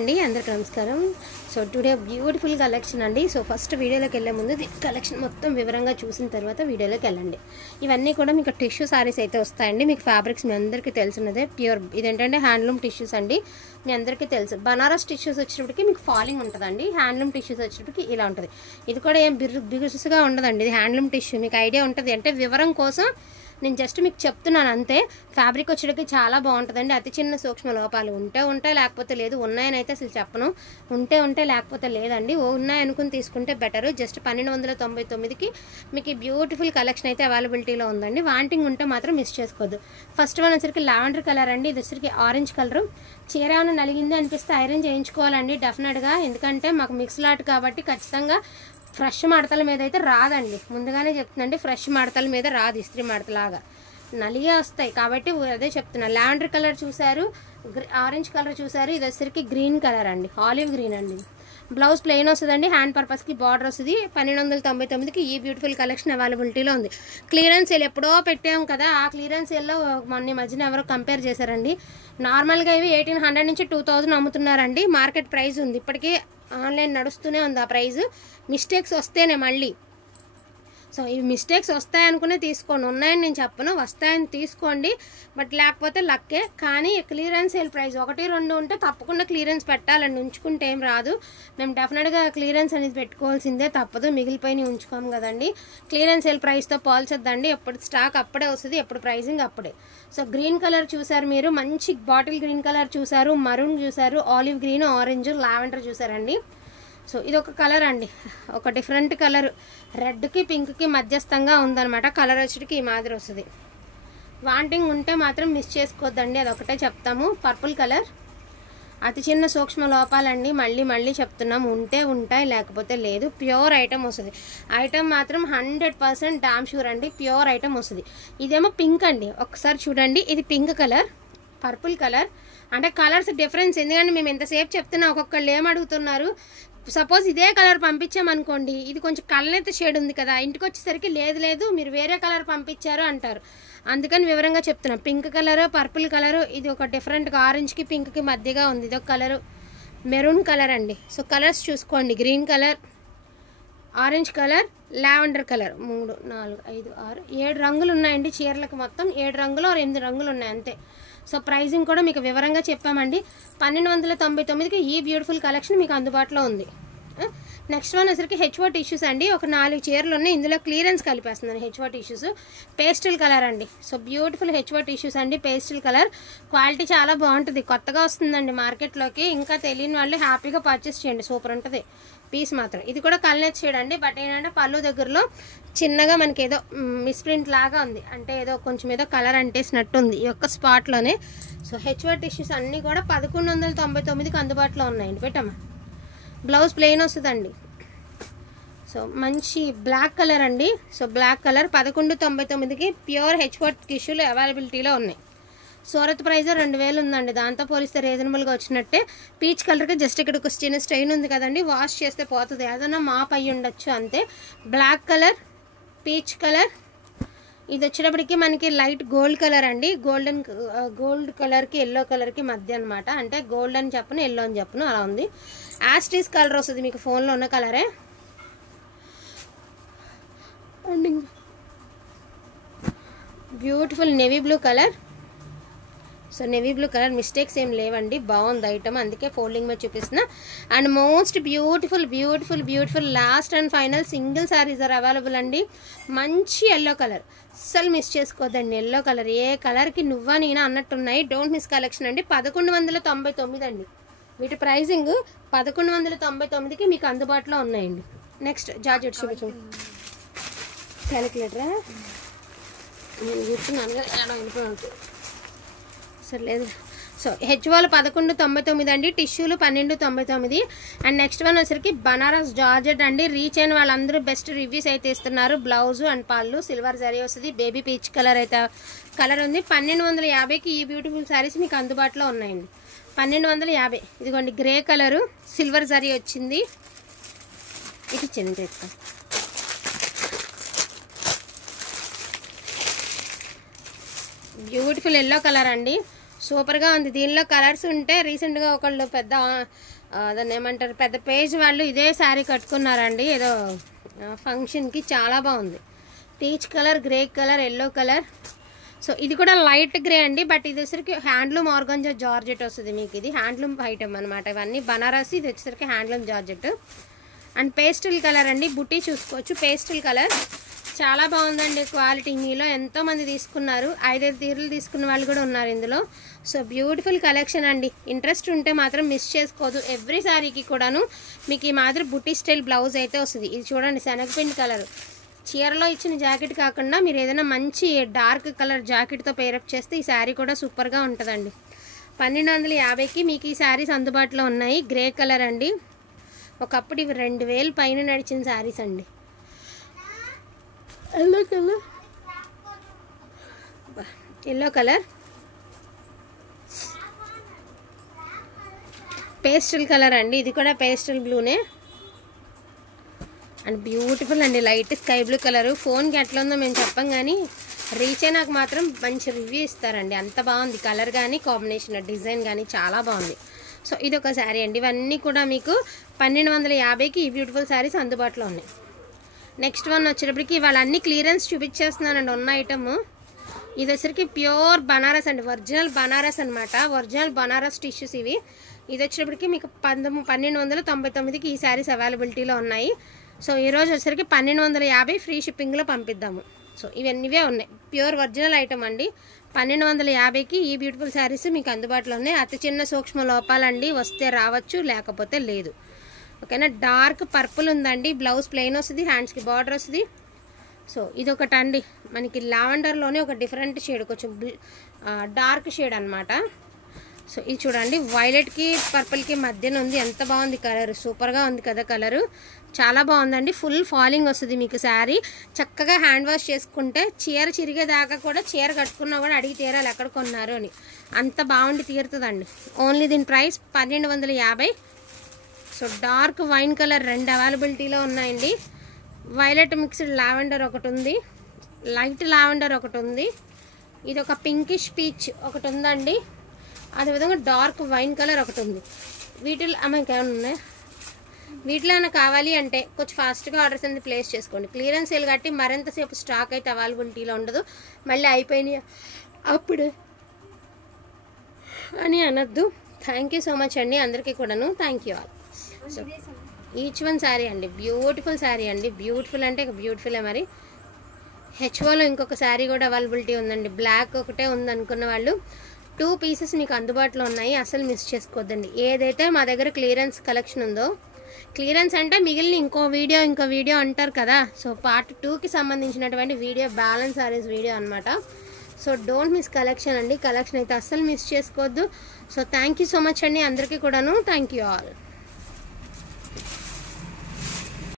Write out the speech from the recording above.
అండి అందరికీ నమస్కారం. సో టుడే బ్యూటిఫుల్ కలెక్షన్ అండి. సో ఫస్ట్ వీడియోలోకి వెళ్ళే ముందు కలెక్షన్ మొత్తం వివరంగా చూసిన తర్వాత వీడియోలోకి వెళ్ళండి. ఇవన్నీ కూడా మీకు టిష్యూ సారీస్ అయితే వస్తాయండి. మీకు ఫ్యాబ్రిక్స్ మీ అందరికీ తెలిసినదే ప్యూర్, ఇదేంటంటే హ్యాండ్లూమ్ టిష్యూస్ అండి. మీ అందరికీ తెలుసు. బనారస్ టిష్యూస్ వచ్చేటప్పటికి మీకు ఫాలింగ్ ఉంటుందండి. హ్యాండ్లూమ్ టిష్యూస్ వచ్చేటప్పటికి ఇలా ఉంటుంది. ఇది కూడా ఏం బిగుసుగా ఉండదండి. ఇది హ్యాండ్లూమ్ టిష్యూ. మీకు ఐడియా ఉంటుంది అంటే వివరం కోసం నేను జస్ట్ మీకు చెప్తున్నాను అంతే. ఫ్యాబ్రిక్ వచ్చేటికి చాలా బాగుంటుందండి. అతి చిన్న సూక్ష్మ లోపాలు ఉంటాయి, లేకపోతే లేదు. ఉన్నాయని అయితే అసలు చెప్పను. ఉంటే లేకపోతే లేదండి. ఉన్నాయనుకుని తీసుకుంటే బెటర్. జస్ట్ 1299కి మీకు బ్యూటిఫుల్ కలెక్షన్ అయితే అవైలబిలిటీలో ఉందండి. వాంటింగ్ ఉంటే మాత్రం మిస్ చేసుకోవద్దు. ఫస్ట్ వన్ వచ్చరికి లావెండర్ కలర్ అండి. ఇది వచ్చరికి ఆరెంజ్ కలర్. చీర ఏమైనా నలిగింది అనిపిస్తే ఐరన్ చేయించుకోవాలండి డెఫినెట్గా. ఎందుకంటే మాకు మిక్స్ లాట్ కాబట్టి ఖచ్చితంగా ఫ్రెష్ మడతల మీద అయితే రాదండి. ముందుగానే చెప్తుందండి, ఫ్రెష్ మడతల మీద రాదు. ఇస్త్రీ మడతలాగా నలిగే వస్తాయి కాబట్టి అదే చెప్తున్నా. లావెండర్ కలర్ చూసారు, ఆరెంజ్ కలర్ చూసారు. ఇది వచ్చరికి గ్రీన్ కలర్ అండి, ఆలివ్ గ్రీన్ అండి. బ్లౌజ్ ప్లెయిన్ వస్తుందండి. హ్యాండ్ పర్పస్కి బార్డర్ వస్తుంది. 1299కి ఈ బ్యూటిఫుల్ కలెక్షన్ అవైలబిలిటీలో ఉంది. క్లియరెన్స్ సేల్ ఎప్పుడో పెట్టాం కదా, ఆ క్లియరెన్స్ సేల్లో మొన్న మధ్యన ఎవరో కంపేర్ చేశారండి. నార్మల్గా ఇవి 1800 నుంచి 2000 అమ్ముతున్నారండి. మార్కెట్ ప్రైస్ ఉంది. ఇప్పటికీ ఆన్లైన్ నడుస్తూనే ఉంది ఆ ప్రైస్. మిస్టేక్స్ వస్తేనే మళ్ళీ. సో ఇవి మిస్టేక్స్ వస్తాయనుకునే తీసుకోండి. ఉన్నాయని నేను చెప్పను, వస్తాయని తీసుకోండి. బట్ లేకపోతే లక్కే. కానీ క్లియరెన్స్ సేల్ ప్రైస్ 1-2 ఉంటే తప్పకుండా క్లియరెన్స్ పెట్టాలండి. ఉంచుకుంటే ఏం రాదు. మేము డెఫినెట్గా క్లియరెన్స్ అనేది పెట్టుకోవాల్సిందే, తప్పదు. మిగిలిపోయి ఉంచుకోము కదండి. క్లియరెన్స్ సేల్ ప్రైస్తో పోల్చొద్దండి. ఎప్పుడు స్టాక్ అప్పుడే వస్తుంది, ఎప్పుడు ప్రైసింగ్ అప్పుడే. సో గ్రీన్ కలర్ చూసారు మీరు, మంచి బాటిల్ గ్రీన్ కలర్ చూసారు, మరూన్ చూసారు, ఆలివ్ గ్రీన్, ఆరెంజ్, లావెండర్ చూసారండి. సో ఇది ఒక కలర్ అండి, ఒక డిఫరెంట్ కలర్. రెడ్కి పింక్కి మధ్యస్థంగా ఉందన్నమాట. కలర్ వచ్చేటికి ఈ మాదిరి వస్తుంది. వాంటింగ్ ఉంటే మాత్రం మిస్ చేసుకోవద్దండి, అదొకటే చెప్తాము. పర్పుల్ కలర్, అతి చిన్న సూక్ష్మ లోపాలండి. మళ్ళీ చెప్తున్నాం. ఉంటే ఉంటాయి, లేకపోతే లేదు. ప్యూర్ ఐటమ్ వస్తుంది. ఐటమ్ మాత్రం 100% డామ్ షూర్ అండి. ప్యూర్ ఐటమ్ వస్తుంది. ఇదేమో పింక్ అండి. ఒకసారి చూడండి, ఇది పింక్ కలర్, పర్పుల్ కలర్. అంటే కలర్స్ డిఫరెన్స్. ఎందుకంటే మేము ఎంతసేపు చెప్తున్నా ఒక్కొక్కళ్ళు ఏమడుగుతున్నారు. సపోజ్ ఇదే కలర్ పంపించామనుకోండి, ఇది కొంచెం కళ్ళనైతే షేడ్ ఉంది కదా, ఇంటికి వచ్చేసరికి లేదు మీరు వేరే కలర్ పంపించారు అంటారు. అందుకని వివరంగా చెప్తున్నాం. Pink colour, purple colour. ఇది ఒక డిఫరెంట్గా ఆరెంజ్కి పింక్కి మధ్యగా ఉంది. ఇది ఒక కలరు, మెరూన్ కలర్ అండి. సో కలర్స్ చూసుకోండి. Green colour, orange colour, lavender colour. 3, 4, 5, 6, 7 రంగులు ఉన్నాయండి చీరలకు. మొత్తం 7 రంగులు 8 రంగులు ఉన్నాయి అంతే. సో ప్రైజింగ్ కూడా మీకు వివరంగా చెప్పామండి. 1299కి ఈ బ్యూటిఫుల్ కలెక్షన్ మీకు అందుబాటులో ఉంది. నెక్స్ట్ వన్ వచ్చరికి హెచ్ఓ టిష్యూస్ అండి. ఒక 4 చీరలు ఉన్నాయి. ఇందులో క్లియరెన్స్ కలిపేస్తున్నాను. హెచ్ఓ టిష్యూస్ పేస్టల్ కలర్ అండి. సో బ్యూటిఫుల్ హెచ్ఓ టిష్యూస్ అండి, పేస్టల్ కలర్. క్వాలిటీ చాలా బాగుంటుంది. కొత్తగా వస్తుందండి మార్కెట్లోకి. ఇంకా తెలియని వాళ్ళు హ్యాపీగా పర్చేస్ చేయండి. సూపర్ ఉంటుంది పీస్ మాత్రం. ఇది కూడా కల్నేత్ షేడ్ అండి. బట్ ఏంటంటే పళ్ళు దగ్గరలో చిన్నగా మనకి ఏదో మిస్ప్రింట్ లాగా ఉంది. అంటే ఏదో కొంచెం ఏదో కలర్ అంటేసినట్టు ఉంది ఈ యొక్క స్పాట్లోనే. సో హెచ్ఓ టిష్యూస్ అన్నీ కూడా 1199కి అందుబాటులో ఉన్నాయండి. పెట్టమ్మా. బ్లౌజ్ ప్లెయిన్ వస్తుందండి. సో మంచి బ్లాక్ కలర్ అండి. సో బ్లాక్ కలర్ 1199కి ప్యూర్ హెచ్ఓ టిష్యూలు అవైలబిలిటీలో ఉన్నాయి. సూరత్ ప్రైజ్ 2000 ఉందండి. దాంతో పోలిస్తే రీజనబుల్గా వచ్చినట్టే. పీచ్ కలర్కి జస్ట్ ఇక్కడ ఒక చిన్న స్టెయిన్ ఉంది కదండి, వాష్ చేస్తే పోతుంది. ఏదైనా మాప్ అయ్యి ఉండొచ్చు అంతే. Black colour, peach colour. ఇది వచ్చేటప్పటికి మనకి లైట్ గోల్డ్ కలర్ అండి. గోల్డ్ కలర్కి ఎల్లో కలర్కి మధ్య అనమాట. అంటే గోల్డ్ అని చెప్పను, ఎల్లో అని చెప్పను, అలా ఉంది. యాస్ట్రీస్ కలర్ వస్తుంది మీకు ఫోన్లో ఉన్న కలరే. And beautiful navy blue colour. So navy blue colour mistakes ఏం లేవండి, బాగుంది ఐటమ్. అందుకే ఫోల్డింగ్ మీద చూపిస్తున్నా. And most beautiful last and final single saris are available అండి. మంచి ఎల్లో కలర్, అస్సలు మిస్ చేసుకోవద్దండి. ఎల్లో కలర్ ఏ కలర్కి నువ్వా నేనా అన్నట్టున్నాయి. డోంట్ మిస్ కలెక్షన్ అండి. 1199 అండి. వీటి ప్రైజింగ్ 1199కి మీకు అందుబాటులో ఉన్నాయండి. నెక్స్ట్ జార్జెట్ చూపించండి. క్యాలిక్యులేటరా నేను కూర్చున్నాను కదా, ఏడో వెళ్ళిపోయి సరే లేదు. సో హెచ్ఓలు 1199 అండి. టిష్యూలు 1299. అండ్ నెక్స్ట్ వన్ వచ్చరికి బనారస్ జార్జెట్ అండి. రీచ్ అయిన వాళ్ళందరూ బెస్ట్ రివ్యూస్ అయితే ఇస్తున్నారు. బ్లౌజు అండ్ పళ్ళు సిల్వర్ జరీ వస్తుంది. బేబీ పీచ్ కలర్ అయితే కలర్ ఉంది. 1250కి ఈ బ్యూటిఫుల్ శారీస్ మీకు అందుబాటులో ఉన్నాయండి. 1250. ఇదిగోండి గ్రే కలరు, సిల్వర్ జరీ వచ్చింది. ఇది ఇచ్చింది చెప్తా. బ్యూటిఫుల్ ఎల్లో కలర్ అండి. సూపర్గా ఉంది. దీనిలో కలర్స్ ఉంటే రీసెంట్గా ఒకళ్ళు పెద్ద దాన్ని ఏమంటారు పెద్ద పేజ్ వాళ్ళు ఇదే శారీ కట్టుకున్నారండి ఏదో ఫంక్షన్కి. చాలా బాగుంది. Peach colour, grey colour, yellow colour. So ఇది కూడా లైట్ గ్రే అండి. బట్ ఇది వచ్చేసరికి హ్యాండ్లూమ్ ఆర్గంజా జార్జెట్ వస్తుంది మీకు. ఇది హ్యాండ్లూమ్ ఐటమ్ అనమాట. ఇవన్నీ బనారసి. ఇది వచ్చేసరికి handloom georgette and pastel colour అండి. బుట్టి చూసుకోవచ్చు. పేస్టల్ కలర్ చాలా బాగుందండి క్వాలిటీ. మీలో ఎంతోమంది తీసుకున్నారు. 5 తీరులు తీసుకున్న వాళ్ళు కూడా ఉన్నారు ఇందులో. సో బ్యూటిఫుల్ కలెక్షన్ అండి. ఇంట్రెస్ట్ ఉంటే మాత్రం మిస్ చేసుకోదు. ఎవ్రీ శారీకి కూడాను మీకు ఈ మాదిరి బుట్టి స్టైల్ బ్లౌజ్ అయితే వస్తుంది. ఇది చూడండి శనగపిండి కలర్. చీరలో ఇచ్చిన జాకెట్ కాకుండా మీరు ఏదైనా మంచి డార్క్ కలర్ జాకెట్తో పేరప్ చేస్తే ఈ శారీ కూడా సూపర్గా ఉంటుందండి. 1250కి మీకు ఈ శారీస్ అందుబాటులో ఉన్నాయి. గ్రే కలర్ అండి. ఒకప్పుడు ఇవి 2000 పైన నడిచిన శారీస్ అండి. ఎల్లో కలర్, పేస్టల్ కలర్ అండి. ఇది కూడా పేస్టల్ బ్లూనే అండ్ బ్యూటిఫుల్ అండి. Light sky blue colour. ఫోన్కి ఎట్లా ఉందో మేము చెప్పం కానీ రీచ్ అయినాక మాత్రం మంచి రివ్యూ ఇస్తారండి. అంత బాగుంది కలర్ కానీ కాంబినేషన్ డిజైన్ కానీ చాలా బాగుంది. సో ఇది ఒక శారీ అండి. ఇవన్నీ కూడా మీకు 1250కి ఈ బ్యూటిఫుల్ శారీస్ అందుబాటులో ఉన్నాయి. నెక్స్ట్ వన్ వచ్చేటప్పటికి వాళ్ళన్నీ క్లియరెన్స్ చూపించేస్తున్నానండి ఉన్న ఐటమ్. ఇది వచ్చరికి ప్యూర్ బనారస్ అండి. ఒరిజినల్ బనారస్ అనమాట. ఒరిజినల్ బనారస్ టిష్యూస్ ఇవి. ఇది వచ్చేటప్పటికి మీకు 1299కి ఈ శారీస్ అవైలబిలిటీలో ఉన్నాయి. సో ఈరోజు వచ్చేసరికి 1250 ఫ్రీ షిప్పింగ్లో పంపిద్దాము. సో ఇవన్నీవే ఉన్నాయి. ప్యూర్ ఒరిజినల్ ఐటమ్ అండి. 1250కి ఈ బ్యూటిఫుల్ శారీస్ మీకు అందుబాటులో ఉన్నాయి. అతి చిన్న సూక్ష్మ లోపాలండి. వస్తే రావచ్చు, లేకపోతే లేదు. ఓకేనా. డార్క్ పర్పుల్ ఉందండి. బ్లౌజ్ ప్లెయిన్ వస్తుంది. హ్యాండ్స్కి బార్డర్ వస్తుంది. సో ఇది ఒకటి అండి. మనకి లావెండర్లోనే ఒక డిఫరెంట్ షేడ్, కొంచెం డార్క్ షేడ్ అనమాట. సో ఇది చూడండి వైలెట్కి పర్పుల్కి మధ్యన ఉంది. ఎంత బాగుంది కలర్. సూపర్గా ఉంది కదా కలరు. చాలా బాగుందండి. ఫుల్ ఫాలింగ్ వస్తుంది మీకు శారీ. చక్కగా హ్యాండ్ వాష్ చేసుకుంటే చీర చిరిగేదాకా కూడా చీర కట్టుకున్నా కూడా అడిగి తీరాలి ఎక్కడ కొన్నారు అని. అంత బాగుండి తీరుతుందండి. ఓన్లీ దీని price 1250. So dark wine colour 2 అవైలబిలిటీలో ఉన్నాయండి. వైలెట్ మిక్స్డ్ లావెండర్ ఒకటి ఉంది. లైట్ లావెండర్ ఒకటి ఉంది. ఇది ఒక పింకిష్ పీచ్ ఒకటి ఉందండి. అదేవిధంగా డార్క్ వైన్ కలర్ ఒకటి ఉంది. వీటిలో మనకి ఏమైనా ఉన్నాయి. వీటిలో ఏమైనా కావాలి అంటే కొంచెం ఫాస్ట్గా ఆర్డర్స్ అనేది ప్లేస్ చేసుకోండి. క్లియరెన్స్ సేల్ కట్టి మరింతసేపు స్టాక్ అయితే అవైలబిలిటీలో ఉండదు. మళ్ళీ అయిపోయినాయి అప్పుడు అని అనొద్దు. థ్యాంక్ యూ సో మచ్ అండి అందరికీ కూడాను. Thank you all. So each one sari అండి. బ్యూటిఫుల్ శారీ అండి. బ్యూటిఫుల్ అంటే బ్యూటిఫుల్లే. మరి హెచ్ఓలో ఇంకొక శారీ కూడా అవైలబిలిటీ ఉందండి. బ్లాక్ ఒకటే ఉంది అనుకున్న వాళ్ళు 2 పీసెస్ మీకు అందుబాటులో ఉన్నాయి. అసలు మిస్ చేసుకోవద్దండి. ఏదైతే మా దగ్గర క్లియరెన్స్ కలెక్షన్ ఉందో, క్లియరెన్స్ అంటే మిగిలిన ఇంకో వీడియో అంటారు కదా. సో పార్ట్ 2కి సంబంధించినటువంటి వీడియో బ్యాలెన్స్ శారీస్ వీడియో అనమాట. సో డోంట్ మిస్ కలెక్షన్ అండి. కలెక్షన్ అయితే అస్సలు మిస్ చేసుకోవద్దు. So thank you so much అండి అందరికీ కూడాను. Thank you all.